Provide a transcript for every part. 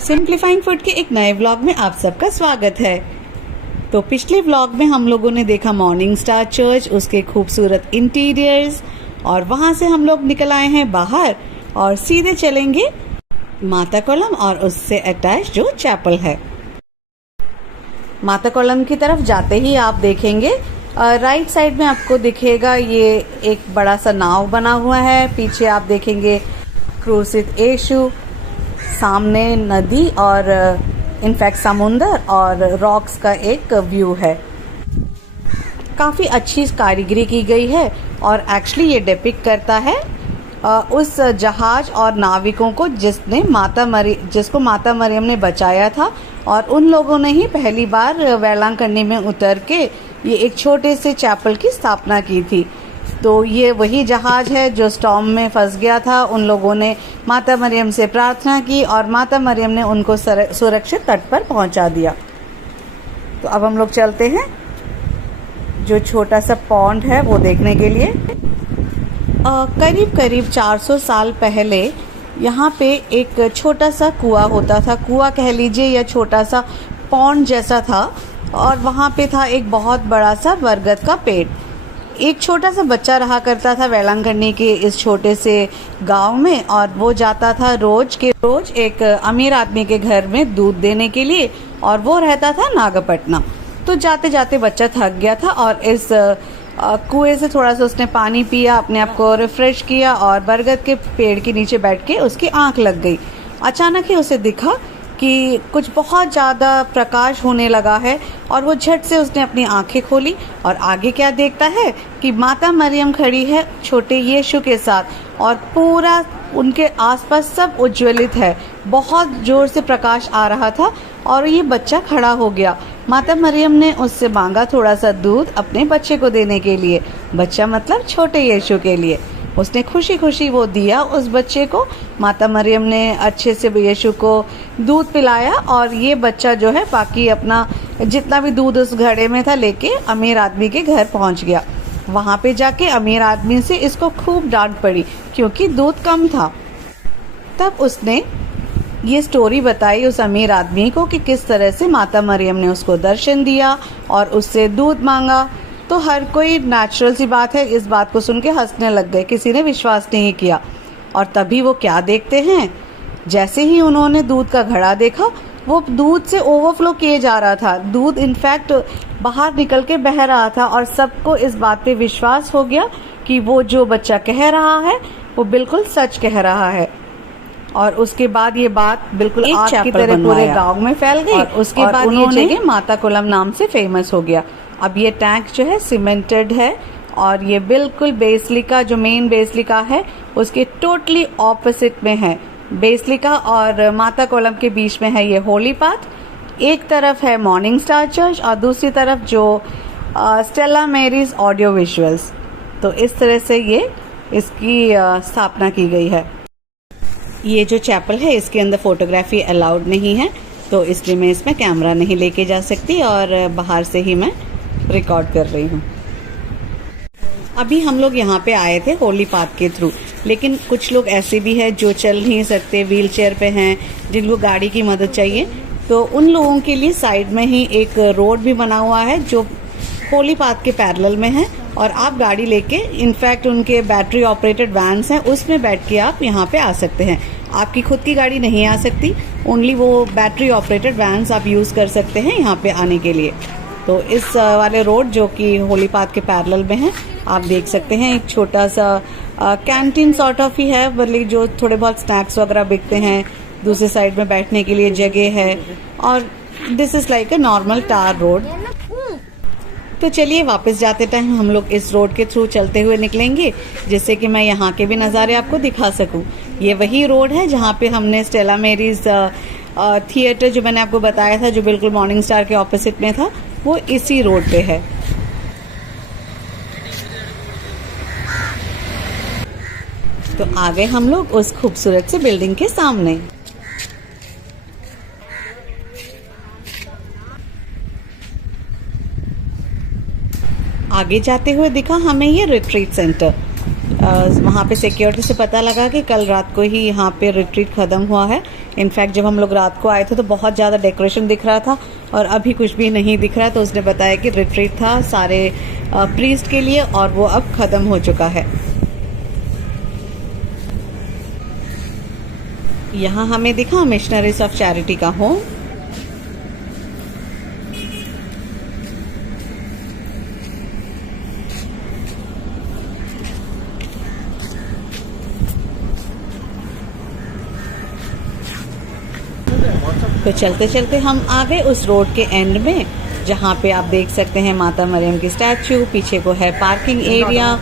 Simplifying food के एक नए व्लॉग में आप सबका स्वागत है। तो पिछले व्लॉग में हम लोगों ने देखा मॉर्निंग स्टार चर्च, उसके खूबसूरत इंटीरियर्स, और वहां से हम लोग निकल आए हैं बाहर और सीधे चलेंगे माता कोलम और उससे अटैच जो चैपल है। माता कोलम की तरफ जाते ही आप देखेंगे राइट साइड में आपको दिखेगा ये एक बड़ा सा नाव बना हुआ है। पीछे आप देखेंगे क्रूसित यीशु, सामने नदी और इनफैक्ट समुंदर और रॉक्स का एक व्यू है। काफ़ी अच्छी कारीगरी की गई है और एक्चुअली ये डिपिक्ट करता है उस जहाज और नाविकों को जिसको माता मरियम ने बचाया था, और उन लोगों ने ही पहली बार वेलांकन्नी में उतर के ये एक छोटे से चैपल की स्थापना की थी। तो ये वही जहाज है जो स्टॉर्म में फंस गया था। उन लोगों ने माता मरियम से प्रार्थना की और माता मरियम ने उनको सुरक्षित तट पर पहुंचा दिया। तो अब हम लोग चलते हैं जो छोटा सा पॉन्ड है वो देखने के लिए। करीब 400 साल पहले यहाँ पे एक छोटा सा कुआं होता था। कुआं कह लीजिए या छोटा सा पॉन्ड जैसा था, और वहाँ पे था एक बहुत बड़ा सा बरगद का पेड़। एक छोटा सा बच्चा रहा करता था वेलांकन्नी के इस छोटे से गांव में, और वो जाता था रोज एक अमीर आदमी के घर में दूध देने के लिए, और वो रहता था नागपट्टनम। तो जाते जाते बच्चा थक गया था और इस कुएं से थोड़ा सा उसने पानी पिया, अपने आप को रिफ्रेश किया, और बरगद के पेड़ के नीचे बैठ के उसकी आंख लग गई। अचानक ही उसे दिखा कि कुछ बहुत ज़्यादा प्रकाश होने लगा है, और वो झट से उसने अपनी आंखें खोली और आगे क्या देखता है कि माता मरियम खड़ी है छोटे यीशु के साथ, और पूरा उनके आसपास सब उज्ज्वलित है। बहुत जोर से प्रकाश आ रहा था और ये बच्चा खड़ा हो गया। माता मरियम ने उससे मांगा थोड़ा सा दूध अपने बच्चे को देने के लिए। बच्चा मतलब छोटे यीशु के लिए। उसने खुशी खुशी वो दिया उस बच्चे को। माता मरियम ने अच्छे से यीशु को दूध पिलाया, और ये बच्चा जो है बाकी अपना जितना भी दूध उस घड़े में था लेके अमीर आदमी के घर पहुंच गया। वहां पे जाके अमीर आदमी से इसको खूब डांट पड़ी क्योंकि दूध कम था। तब उसने ये स्टोरी बताई उस अमीर आदमी को कि किस तरह से माता मरियम ने उसको दर्शन दिया और उससे दूध मांगा। तो हर कोई, नेचुरल सी बात है, इस बात को सुन के हंसने लग गए, किसी ने विश्वास नहीं किया। और तभी वो क्या देखते हैं, जैसे ही उन्होंने दूध का घड़ा देखा, वो दूध से ओवरफ्लो किए जा रहा था। दूध इनफैक्ट बाहर निकल के बह रहा था, और सबको इस बात पे विश्वास हो गया कि वो जो बच्चा कह रहा है वो बिल्कुल सच कह रहा है। और उसके बाद ये बात बिल्कुल आग की तरह पूरे गांव में फैल गई, और उसके बाद ये जगह माता कोलम नाम से फेमस हो गया। अब ये टैंक जो है सीमेंटेड है, और ये बिल्कुल बेसिलिका, जो मेन बेसिलिका है उसके टोटली ऑपोजिट में है। बेसिलिका और माता कोलम के बीच में है ये होली पाथ। एक तरफ है मॉर्निंग स्टार चर्च और दूसरी तरफ जो स्टेला मैरीज ऑडियो विजुअल्स। तो इस तरह से ये इसकी स्थापना की गई है। ये जो चैपल है इसके अंदर फोटोग्राफी अलाउड नहीं है, तो इसलिए मैं इसमें कैमरा नहीं लेके जा सकती, और बाहर से ही मैं रिकॉर्ड कर रही हूँ। अभी हम लोग यहाँ पे आए थे होली पाथ के थ्रू, लेकिन कुछ लोग ऐसे भी हैं जो चल नहीं सकते, व्हील चेयर पे हैं, जिनको गाड़ी की मदद चाहिए। तो उन लोगों के लिए साइड में ही एक रोड भी बना हुआ है जो होली पाथ के पैरेलल में है, और आप गाड़ी लेके, इनफैक्ट उनके बैटरी ऑपरेटेड वैन्स हैं, उसमें बैठ के आप यहाँ पे आ सकते हैं। आपकी खुद की गाड़ी नहीं आ सकती, ओनली वो बैटरी ऑपरेटेड वैन्स आप यूज़ कर सकते हैं यहाँ पे आने के लिए। तो इस वाले रोड जो कि होली पाथ के पैरेलल में है, आप देख सकते हैं एक छोटा सा कैंटीन सॉर्ट ऑफ ही है, मतलब जो थोड़े बहुत स्नैक्स वगैरह बिकते हैं। दूसरी साइड में बैठने के लिए जगह है, और this is like a normal tar road. तो चलिए वापस जाते टाइम हम लोग इस रोड के थ्रू चलते हुए निकलेंगे, जिससे कि मैं यहाँ के भी नज़ारे आपको दिखा सकूं। ये वही रोड है जहाँ पे हमने स्टेला मैरीज थिएटर जो मैंने आपको बताया था, जो बिल्कुल मॉर्निंग स्टार के ऑपोजिट में था, वो इसी रोड पे है। तो आ गए हम लोग उस खूबसूरत से बिल्डिंग के सामने। आगे जाते हुए दिखा हमें ये रिट्रीट सेंटर। वहाँ पे सिक्योरिटी से पता लगा कि कल रात को ही यहाँ पे रिट्रीट ख़त्म हुआ है। इनफैक्ट जब हम लोग रात को आए थे तो बहुत ज़्यादा डेकोरेशन दिख रहा था और अभी कुछ भी नहीं दिख रहा है। तो उसने बताया कि रिट्रीट था सारे प्रीस्ट के लिए और वो अब ख़त्म हो चुका है। यहाँ हमें दिखा मिशनरीज ऑफ चैरिटी का होम। तो चलते चलते हम आ गए उस रोड के एंड में, जहाँ पे आप देख सकते हैं माता मरियम की स्टैचू, पीछे को है पार्किंग एरिया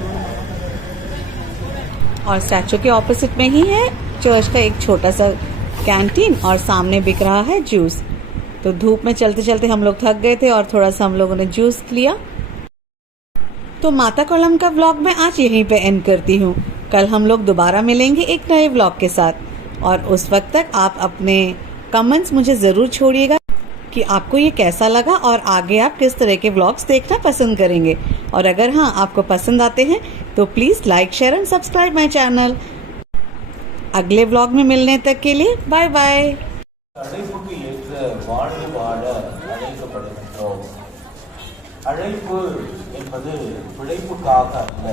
और स्टैचू के ऑपोजिट में ही है चर्च का एक छोटा सा कैंटीन और सामने बिक रहा है जूस। तो धूप में चलते चलते हम लोग थक गए थे और थोड़ा सा हम लोगों ने जूस लिया। तो माता कोलम का व्लॉग मैं आज यहीं पे एंड करती हूँ। कल हम लोग दोबारा मिलेंगे एक नए व्लॉग के साथ और उस वक्त तक आप अपने कमेंट्स मुझे ज़रूर छोड़िएगा कि आपको ये कैसा लगा और आगे आप किस तरह के व्लॉग्स देखना पसंद करेंगे। और अगर हाँ आपको पसंद आते हैं तो please like share and subscribe my channel. अगले व्लॉग में मिलने तक के लिए बाय बाय। அழைப்பு என்பது பிழைப்புக்காக அல்ல.